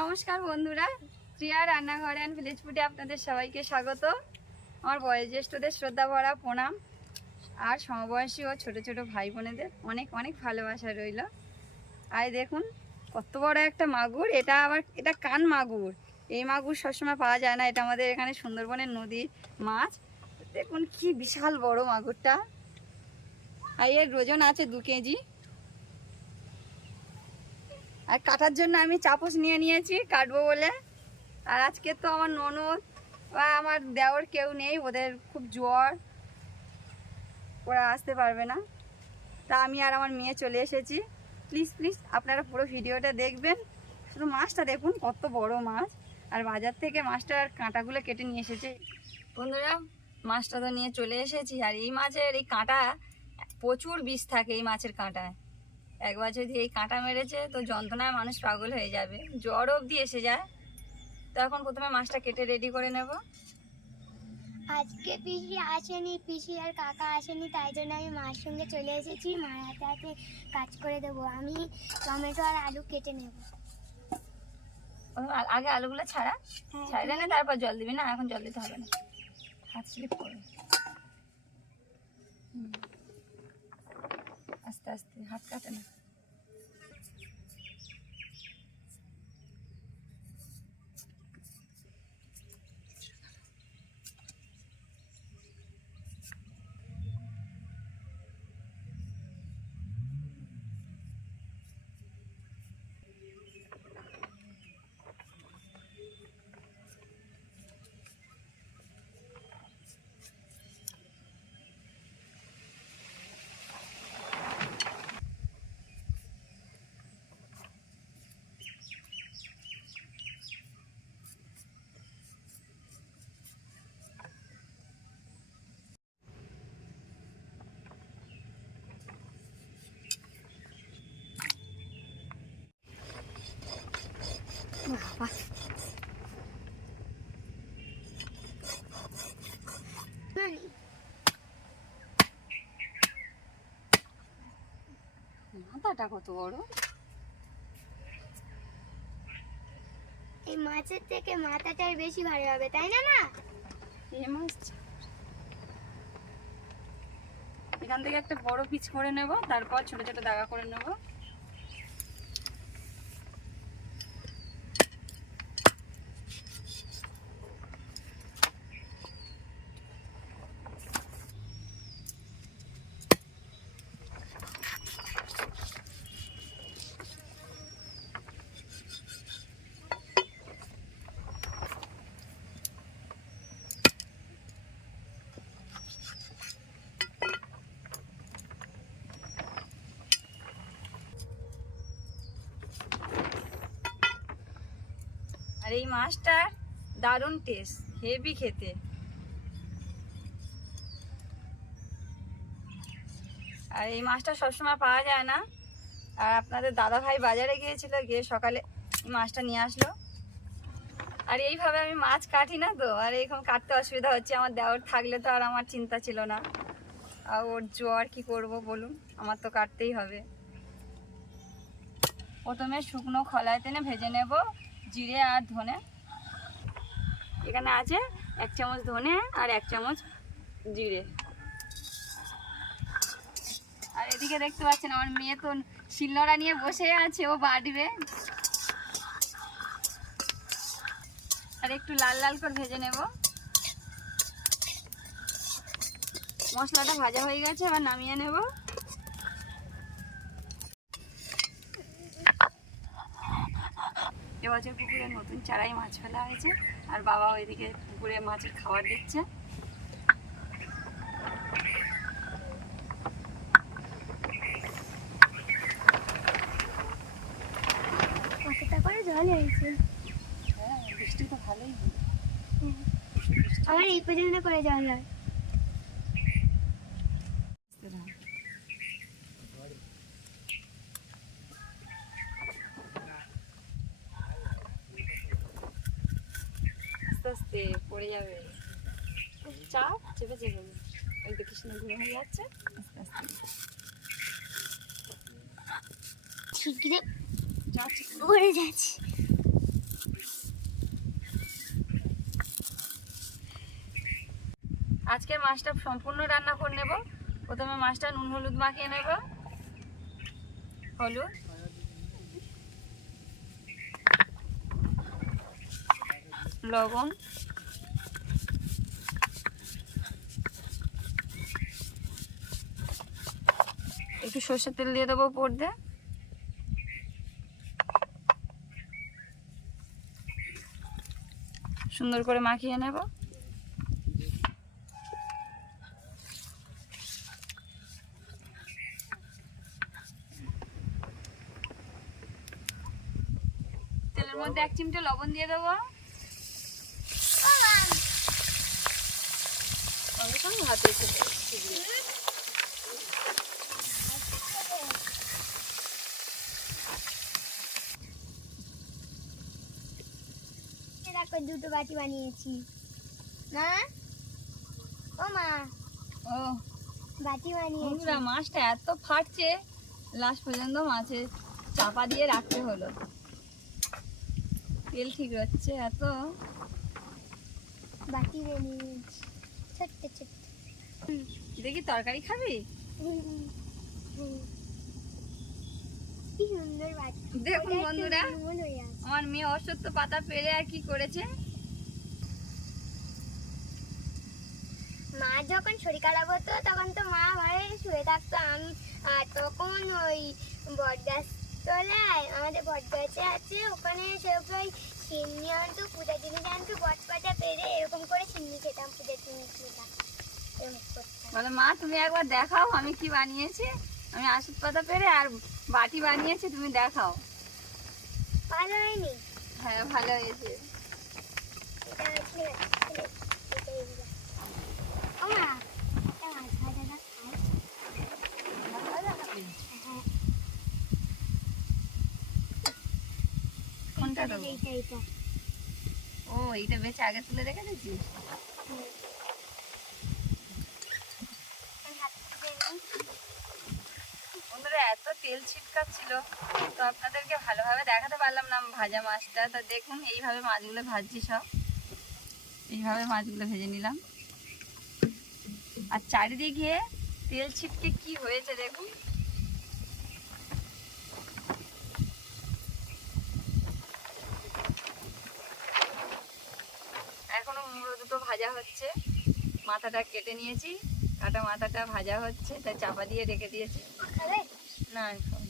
নমস্কার বন্ধুরা, প্রিয়া রান্নাঘরে অ্যান্ড ভিলেজ ফুডে আপনাদের সবাইকে স্বাগত। আমার বয়োজ্যেষ্ঠদের শ্রদ্ধা ভরা প্রণাম আর সমবয়সী ও ছোট ছোট ভাই বোনেদের অনেক অনেক ভালোবাসা রইল। আর দেখুন কত বড় একটা মাগুর, এটা কান মাগুর। এই মাগুর সবসময় পাওয়া যায় না, এটা আমাদের এখানে সুন্দরবনের নদীর মাছ। দেখুন কি বিশাল বড় মাগুরটা, আর এর ওজন আছে 2 কেজি। আর কাটার জন্য আমি চাপস নিয়ে নিয়েছি, কাটবো বলে। আর আজকে তো আমার ননদ বা আমার দেওর কেউ নেই, ওদের খুব জ্বর, ওরা আসতে পারবে না। তা আমি আর আমার মেয়ে চলে এসেছি। প্লিজ প্লিজ আপনারা পুরো ভিডিওটা দেখবেন। শুধু মাছটা দেখুন কত বড় মাছ, আর বাজার থেকে মাছটার কাঁটাগুলো কেটে নিয়ে এসেছে। বন্ধুরা, মাছটা তো নিয়ে চলে এসেছি। আর এই মাছের এই কাঁটা প্রচুর বিষ থাকে, এই মাছের কাঁটায়। একবার যদি এই কাঁটা মেরেছে তো যন্ত্রণায় মানুষ পাগল হয়ে যাবে, জ্বর অবধি এসে যায়। তো এখন প্রথমে মাছটা কেটে রেডি করে নেব। আজকে পিসি আসেনি, পিসি আর কাকা আসেনি, তাই জন্য আমি মার সঙ্গে চলে এসেছি। মার হাতে হাতে কাজ করে দেবো। আমি টমেটো আর আলু কেটে নেব। আগে আলুগুলো ছাড়া না, তারপর জল দিবি না? এখন জল দিতে হবে না, হাত স্লিপ করবে। আস্তে আস্তে, হাত কাটে না। মাথাটা কত বড়! এই মাছের থেকে মাথাটাই বেশি ভারী হবে, তাই না মা? এই মাছ এখান থেকে একটা বড় পিচ করে নেব, তারপর ছোট ছোট দাগা করে নেব। আর এই মাছটার দারুণ টেস্ট, হেভি খেতে। আর এই মাছটা সবসময় পাওয়া যায় না। আর আপনাদের দাদা ভাই বাজারে গিয়েছিল, গিয়ে সকালে মাছটা নিয়ে আসলো। আর এইভাবে আমি মাছ কাটি না তো, আর এইরকম কাটতে অসুবিধা হচ্ছে। আমার দেওর থাকলে তো আর আমার চিন্তা ছিল না। আর ওর জ্বর, কি করব বলুন, আমার তো কাটতেই হবে। প্রথমে শুকনো খোলায় টেনে ভেজে নেব জিরে আর ধনে। এখানে আছে 1 চামচ ধনে আর 1 চামচ জিরে। আর এদিকে দেখতে পাচ্ছেন আমার মেয়ে তো শিলনোড়া নিয়ে বসে আছে, ও বাটবে। আর একটু লাল লাল করে ভেজে নেব। মশলাটা ভাজা হয়ে গেছে, এবার নামিয়ে নেব। এবছর পুকুরে নতুন চারাই মাছ ফেলা হয়েছে, আর বাবা ওইদিকে পুকুরে মাছের খাবার দিচ্ছে। কতটা করে জল হয়েছে? হ্যাঁ, বৃষ্টি তো ভালোই হলো। আমার এই পর্যন্ত করে জল হয়। আস্তে আস্তে পড়ে যাবে, চাপ চেপে চেপে। ওই তো কৃষ্ণ ঘুরে হয়ে যাচ্ছে, আস্তে আস্তে। শিগগিরি পড়ে যাচ্ছে। আজকে মাছটা সম্পূর্ণ রান্না করে নেব। প্রথমে মাছটা নুন হলুদ মাখিয়ে নেব। হলুদ, লবণ, একটু সর্ষের তেল দিয়ে দেবো উপর দিয়ে। সুন্দর করে মাখিয়ে নেব। তেলের মধ্যে 1 চিমটে লবণ দিয়ে দেবো। হাতে দেখো দুটো বাটি বানিয়েছি। মা, ও মা, ও বাটি বানিয়েছি। বন্ধুরা, মাছটা এত ফাটছে, লাস্ট পর্যন্ত মাছে চাপা দিয়ে রাখতে হলো। তেল ঠিক হচ্ছে এত। বাটি বানিয়েছি ছোট্ট ছোট্ট। দেখি তরকারি খাবি? কি সুন্দর বাটি। দেখুন বন্ধুরা, আমার মেয়ে অশ্বত্থ পাতা পেরে আর কি করেছে। মা যখন শরীর খারাপ হতো তখন তো মা ঘরে শুয়ে থাকতো। আমি তখন ওই বটগাছ তলায়, আমাদের বটগাছে আছে, ওখানে সব ওই সিন্নি আনতো, পূজা জিনিস আনতো, বট পাতা পেরে এরকম করে সিন্নি খেতাম, পূজার জিনিস খেতাম। বলে মা তুমি একবার দেখাও আমি কি বানিয়েছি। আমি আশুত পাতা পেরে আর বাটি বানিয়েছি, তুমি দেখাও। ভালো হয়নি? হ্যাঁ ভালো হয়েছে। কোনটা দেবো? ও এইটা বেঁচে আগে তুলে রেখে দিয়েছিস। বন্ধুরা, এত তেল ছিটকাচ্ছিল তো আপনাদেরকে ভালোভাবে দেখাতে পারলাম না ভাজা মাছটা। তো দেখুন এইভাবে মাছগুলো ভাজছি, সব এইভাবে মাছগুলো ভেজে নিলাম। আর চারিদিকে তেল ছিটকে কি হয়েছে দেখুন। এখনো মুড়ো দুটো ভাজা হচ্ছে। মাথাটা কেটে নিয়েছি, কাটা মাথাটা ভাজা হচ্ছে, তাই চাপা দিয়ে রেখে দিয়েছি। না এখন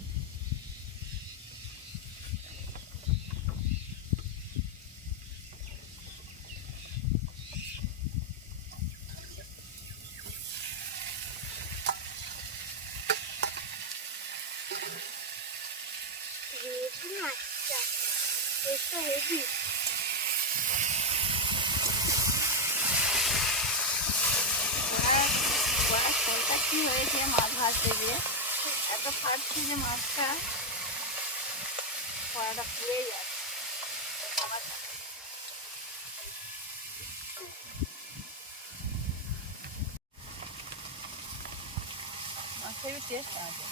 ফলটা কি হয়েছে মাছ ভাজতে গিয়ে এত ফাটছে যে মাছটা কড়াটা পুড়ে যাচ্ছে। মাছের টেস্ট আছে।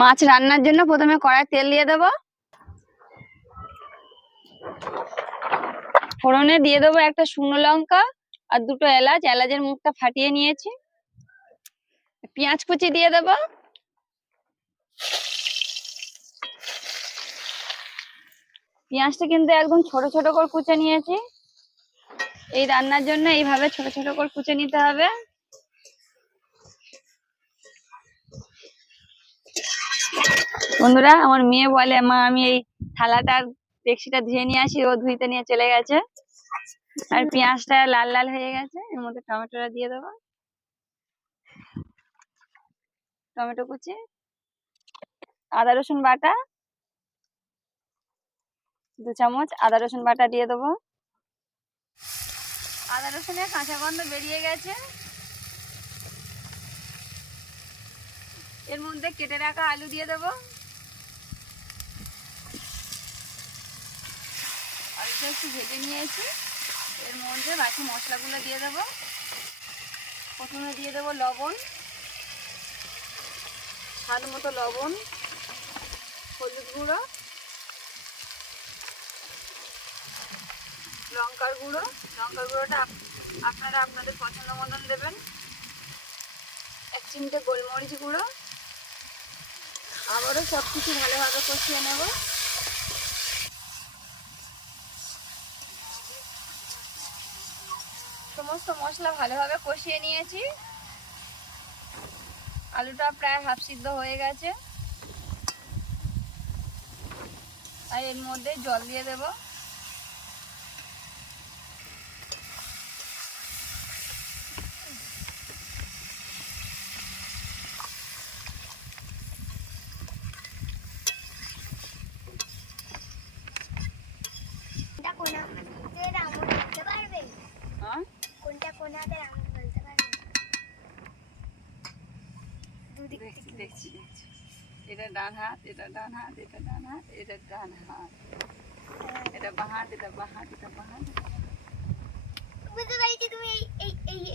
মাছ রান্নার জন্য প্রথমে কড়াই তেল দিয়ে দেবো। ফোড়নে দিয়ে দেবো একটা শুকনো লঙ্কা আর দুটো এলাচ। এলাচের মুখটা ফাটিয়ে নিয়েছি। পেঁয়াজ কুচি দিয়ে দেবো। পেঁয়াজটা কিন্তু একদম ছোট ছোট করে কুচে নিয়েছি। এই রান্নার জন্য এইভাবে ছোট ছোট করে কুচে নিতে হবে। বন্ধুরা, আমার মেয়ে বলে মা আমি এই থালাটার ডেকচিটা ধুয়ে নিয়ে আসি, ও ধুইতে নিয়ে চলে গেছে। আর পেঁয়াজটা লাল লাল হয়ে গেছে, এর মধ্যে টমেটোটা দিয়ে দেবো। টমেটো কুচি, আদা রসুন বাটা 2 চামচ আদা রসুন বাটা দিয়ে দেবো। আদা রসুনের কাঁচা গন্ধ বেরিয়ে গেছে। এর মধ্যে কেটে রাখা আলু দিয়ে দেবো। আলুটা একটু ভেজে নিয়েছি। এর মধ্যে বাকি মশলাগুলো দিয়ে দেবো। প্রথমে দিয়ে দেবো লবণ, স্বাদ মতো লবণ, গুঁড়ো, লঙ্কার গুঁড়ো, লঙ্কার গুঁড়োটা আপনারা আপনাদের পছন্দ মতন দেবেন। 1 চিমটে গোলমরিচ গুঁড়ো। আবারও সব কিছু ভালোভাবে কষিয়ে নেব। সমস্ত মশলা ভালোভাবে কষিয়ে নিয়েছি। আলুটা প্রায় হাফ সিদ্ধ হয়ে গেছে, আর এর মধ্যে জল দিয়ে দেব। কোনটা কোনাতে রান্না বলতে পারবে? দেখছি দেখছি দেখছি। এটা ডান হাত, এটা ডান হাত, এটা ডান হাত, এটা ডান হাত, এটা বাঁ হাত, এটা বাঁ হাত, এটা বাঁ হাত। বুঝতে পারছি, তুমি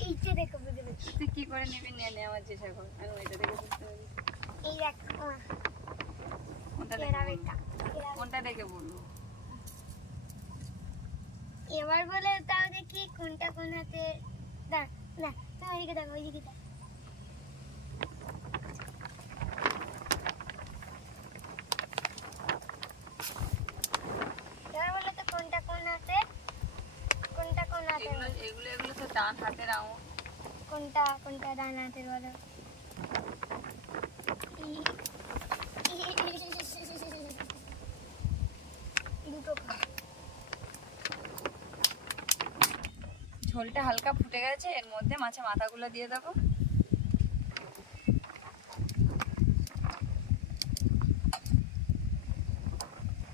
এইটা দেখো, বুঝতে পারছি। তুই কি করে নিবি? নিয়ে নে, আমার চেষ্টা কর। আমি এটা দেখে বুঝতে পারি। এই দেখো, কোনটা দেখে বলবো? এবার বলে তাও দেখি কোনটা কোনাতে। না না, তুমি ওইদিকে দেখো, ওইদিকে দেখো। এবার বলো তো কোনটা কোনাতে, কোনটা কোনাতে। এগুলো তো ডান হাতের আঙুল। কোনটা কোনটা ডান হাতের বলো? দুটো। ঝোলটা হালকা ফুটে গেছে, এর মধ্যে মাছের মাথাগুলো দিয়ে দেবো।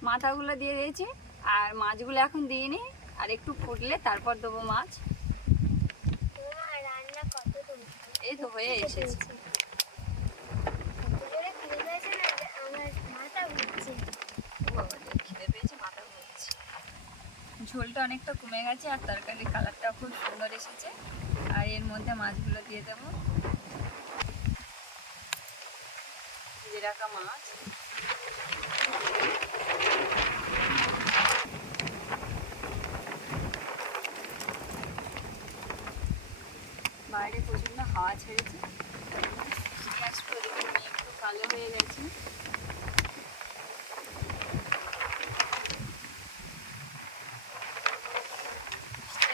মাথাগুলো দিয়ে দিয়েছি, আর মাছগুলো এখন দিইনি, আর একটু ফুটলে তারপর দেবো মাছ। রান্না কত দূর? এই তো হয়ে এসেছে। আমার মাথা ঘুরছে। খিদে পেয়েছে, মাথা ঘুরছে। ঝোলটা অনেকটা কমে গেছে, আর তরকারির কালারটা খুব সুন্দর এসেছে। আর এর মধ্যে মাছগুলো দিয়ে দেবো। ভেজে রাখা মাছ। বাইরে প্রচন্ড হাওয়া ছেড়েছে, পেঁয়াজটা দেখুন একটু কালো হয়ে গেছে।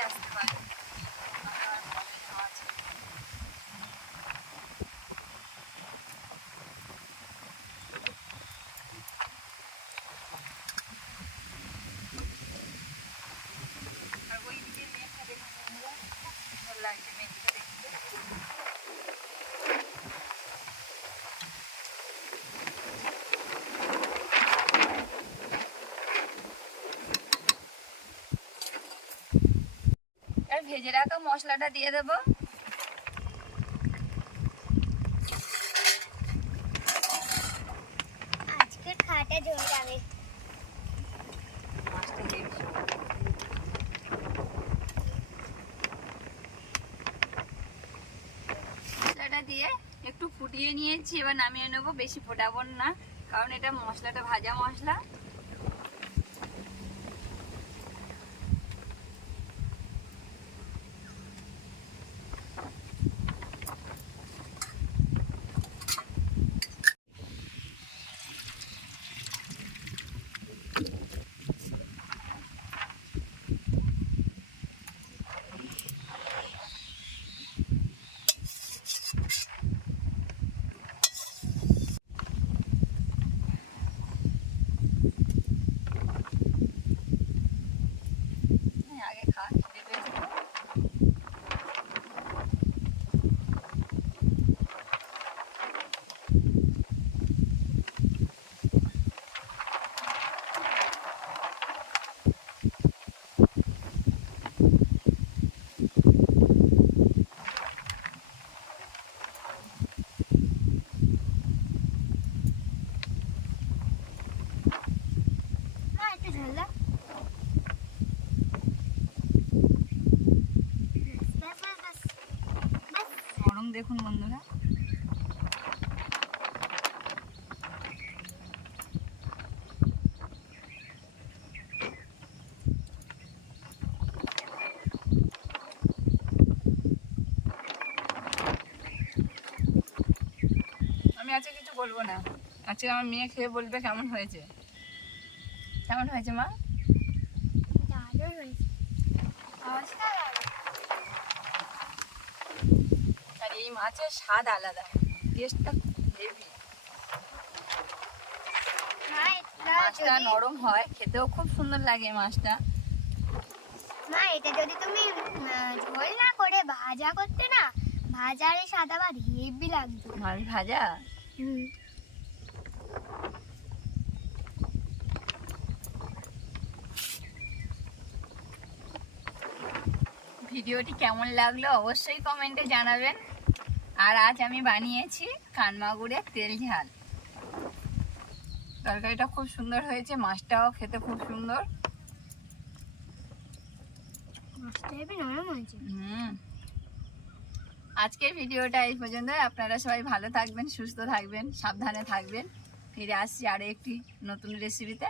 আসতে পারে, হাওয়া ছেড়ে। আর ওই দিকে মেঘটা দেখুন বন্ধুরা, সুন্দর লাগছে মেঘটা দেখতে। আর ভেজে রাখা মশলাটা দিয়ে দেবো। আজকে খাটা জমে যাবে। মাছটা দিয়ে মশলাটা দিয়ে একটু ফুটিয়ে নিয়েছি, এবার নামিয়ে নেবো। বেশি ফোটাবো না, কারণ এটা মশলাটা ভাজা মশলা। আগে খা, খিদে পেয়েছে তো। একটু ঝাল দাও। গরম দেখুন বন্ধুরা। বলবো না, আজকে আমার মেয়ে খেয়ে বলবে কেমন হয়েছে। কেমন হয়েছে মা? দারুণ হয়েছে। আর এই মাছের স্বাদ আলাদা, টেস্টটা হেভি। মা মাছটা নরম হয়, খেতেও খুব সুন্দর লাগে মাছটা। মা এটা যদি তুমি ঝোল না করে ভাজা করতে না, ভাজা আর এই সাদা ভাত হেভি লাগতো। মাছ ভাজা। ভিডিওটি কেমন লাগলো অবশ্যই কমেন্টে জানাবেন। আর আজ আমি বানিয়েছি কানমাগুরের তেল ঝাল। তরকারিটা খুব সুন্দর হয়েছে, মাছটাও খেতে খুব সুন্দর। মাছটা হেভি নরম হয়েছে। আজকের ভিডিওটা এই পর্যন্ত। আপনারা সবাই ভালো থাকবেন, সুস্থ থাকবেন, সাবধানে থাকবেন। ফিরে আসছি আরো একটি নতুন রেসিপিতে।